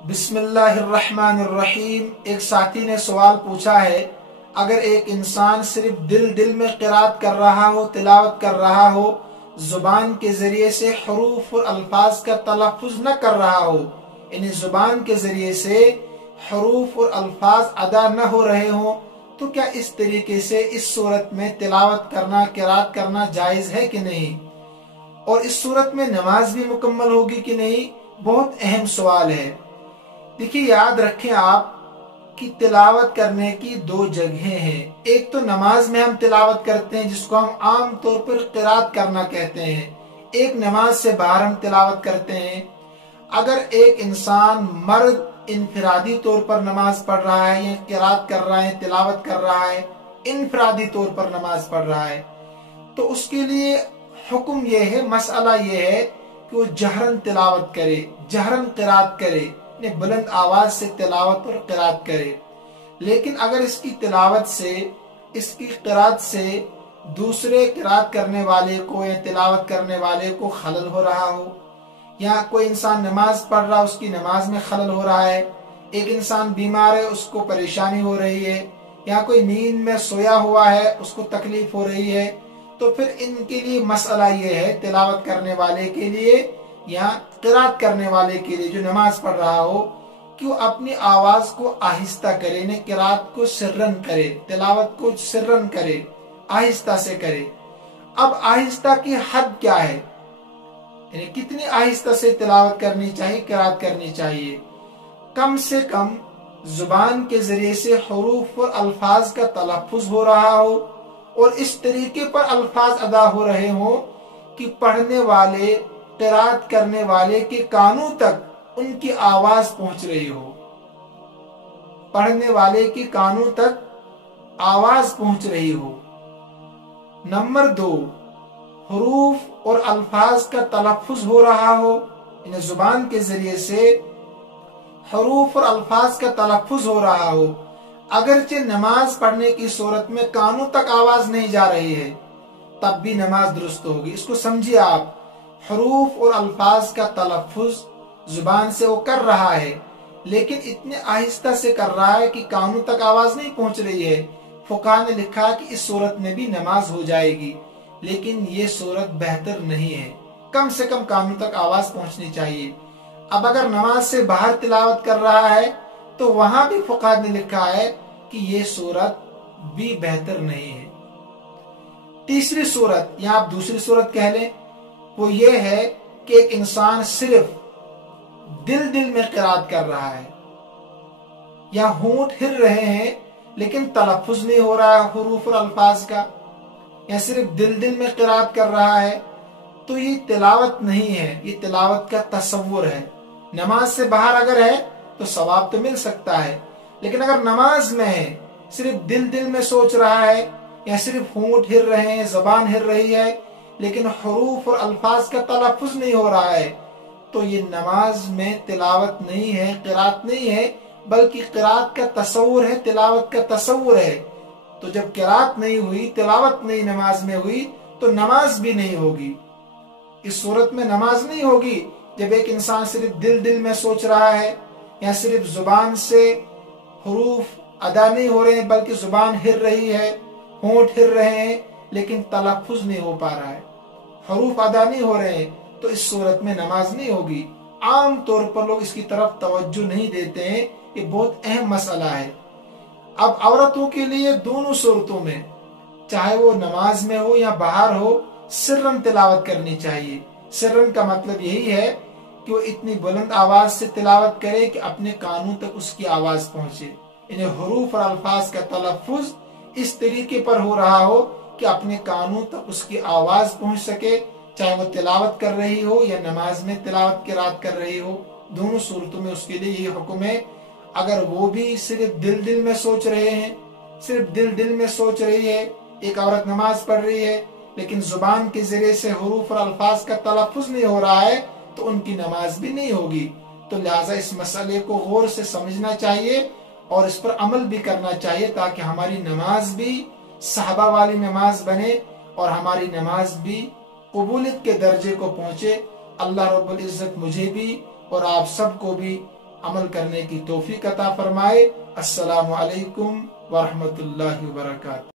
बिस्मिल्लाहिर्रहमानिर्रहीम। एक साथी ने सवाल पूछा है, अगर एक इंसान सिर्फ दिल में क़िरात कर रहा हो, तिलावत कर रहा हो, जुबान के जरिए से हरूफ और अल्फाज का तलफ़ुज़ न कर रहा हो, यानी जुबान के जरिए से हरूफ और अल्फाज अदा न हो रहे हो, तो क्या इस तरीके से इस सूरत में तिलावत करना, क़िरात करना जायज़ है कि नहीं, और इस सूरत में नमाज भी मुकम्मल होगी कि नहीं? बहुत अहम सवाल है। देखिए, याद रखें आप कि तिलावत करने की दो जगहें हैं। एक तो नमाज में हम तिलावत करते हैं, जिसको हम आम तौर पर क़िरात करना कहते हैं। एक नमाज से बाहर हम तिलावत करते हैं। अगर एक इंसान मर्द इनफरादी तौर पर नमाज पढ़ रहा है या क़िरात कर रहा है, तिलावत कर रहा है, इनफरादी तौर पर नमाज पढ़ रहा है, तो उसके लिए हुक्म यह है, मसला यह है कि वो जहरन तिलावत करे, जहरन क़िरात करे, बुलंद आवाज से तिलावत और क़िरात करे। लेकिन अगर इसकी तिलावत से, इसकी क़िरात से दूसरे क़िरात करने वाले को या तिलावत करने वाले को खलल हो रहा हो, या कोई इंसान नमाज पढ़ रहा, उसकी नमाज में खलल हो रहा है, एक इंसान बीमार है, उसको परेशानी हो रही है, या कोई नींद में सोया हुआ है, उसको तकलीफ हो रही है, तो फिर इनके लिए मसला ये है, तिलावत करने वाले के लिए या क़िरात करने वाले के लिए जो नमाज पढ़ रहा हो, कि वो अपनी आवाज को आहिस्ता करे, ने क़िरात को सिर्रन करे, तिलावत को सिर्रन करे, आहिस्ता से करे। अब आहिस्ता की हद क्या है, यानी कितनी आहिस्ता से तिलावत करनी चाहिए, क़िरात करनी चाहिए? कम से कम जुबान के जरिए से हरूफ और अल्फाज का तलफ़ुज़ हो रहा हो, और इस तरीके पर अल्फाज अदा हो रहे हो कि पढ़ने वाले, क़िरात करने वाले के कानों तक उनकी आवाज पहुंच रही हो, पढ़ने वाले के कानों तक आवाज पहुंच रही हो। नंबर 2, हरूफ और अल्फाज का तलफ़ुज़ हो रहा हो, इन जुबान के जरिए से हरूफ और अल्फाज का तलफ़ुज़ हो रहा हो, अगरचे नमाज पढ़ने की सूरत में कानों तक आवाज नहीं जा रही है, तब भी नमाज दुरुस्त होगी। इसको समझिए आप, हरूफ और अल्फाज का तलफ़ुज़ जुबान से वो कर रहा है, लेकिन इतने आहिस्ता से कर रहा है कि कानों तक आवाज नहीं पहुंच रही है। फुक़हा ने लिखा कि इस सूरत में भी नमाज हो जाएगी, लेकिन ये सूरत बेहतर नहीं है, कम से कम कानों तक आवाज पहुंचनी चाहिए। अब अगर नमाज से बाहर तिलावत कर रहा है, तो वहां भी फुक़हा ने लिखा है कि ये सूरत भी बेहतर नहीं है। तीसरी सूरत, या आप दूसरी सूरत कह लें, वो ये है कि एक इंसान सिर्फ दिल में क़िरात कर रहा है, या होंठ हिल रहे हैं लेकिन तलफ़ुज़ नहीं हो रहा है हरूफ और अल्फाज का, या सिर्फ दिल में क़िरात कर रहा है, तो ये तिलावत नहीं है, ये तिलावत का तसव्वुर है। नमाज से बाहर अगर है तो सवाब तो मिल सकता है, लेकिन अगर नमाज में है, सिर्फ दिल में सोच रहा है, या सिर्फ होंठ हिल रहे हैं, ज़बान हिल रही है, लेकिन हरूफ और अल्फाज का तलफ़ुज़ नहीं हो रहा है, तो ये नमाज में तिलावत नहीं है, क़िरात नहीं है, बल्कि क़िरात का तसव्वुर है, तिलावत का तसव्वुर है। तो जब क़िरात नहीं हुई, तिलावत नहीं नमाज में हुई, तो नमाज भी नहीं होगी। इस सूरत में नमाज नहीं होगी जब एक इंसान सिर्फ दिल में सोच रहा है, या सिर्फ जुबान से हरूफ अदा नहीं हो रहे हैं, बल्कि जुबान हिल रही है, होंठ हिल रहे हैं, लेकिन तलफ़ुज़ नहीं हो पा रहा है, हरूफ अदा नहीं हो रहे हैं, तो इस सूरत में नमाज नहीं होगी। आम तौर पर लोग इसकी तरफ तवज्जो नहीं देते हैं, ये बहुत अहम मसला है। अब औरतों के लिए दोनों सूरतों में, चाहे वो नमाज में हो या बाहर हो, सिर्रन तिलावत करनी चाहिए। सिर्रन का मतलब यही है कि वो इतनी बुलंद आवाज से तिलावत करे कि अपने कानों तक उसकी आवाज पहुंचे, इन्हें हरूफ और अल्फाज का तलफ़ुज़ इस तरीके पर हो रहा हो कि अपने कानों तक उसकी आवाज पहुंच सके, चाहे वो तिलावत कर रही हो या नमाज में तिलावत क़िरात कर रही हो। दोनों सूरतों में उसके लिए ये हुक्म है। अगर वो भी सिर्फ दिल में सोच रहे हैं, सिर्फ दिल में सोच रही है, एक औरत नमाज पढ़ रही है, लेकिन जुबान के जरिए से हरूफ और अल्फाज का तलफ़ुज़ नहीं हो रहा है, तो उनकी नमाज भी नहीं होगी। तो लिहाजा इस मसले को गौर से समझना चाहिए और इस पर अमल भी करना चाहिए, ताकि हमारी नमाज भी सहाबा वाली नमाज बने और हमारी नमाज भी कबूलियत के दर्जे को पहुंचे। अल्लाह रब्बुल इज़्ज़त मुझे भी और आप सबको भी عمل کرنے کی توفیق عطا فرمائے۔ السلام علیکم ورحمۃ اللہ وبرکاتہ۔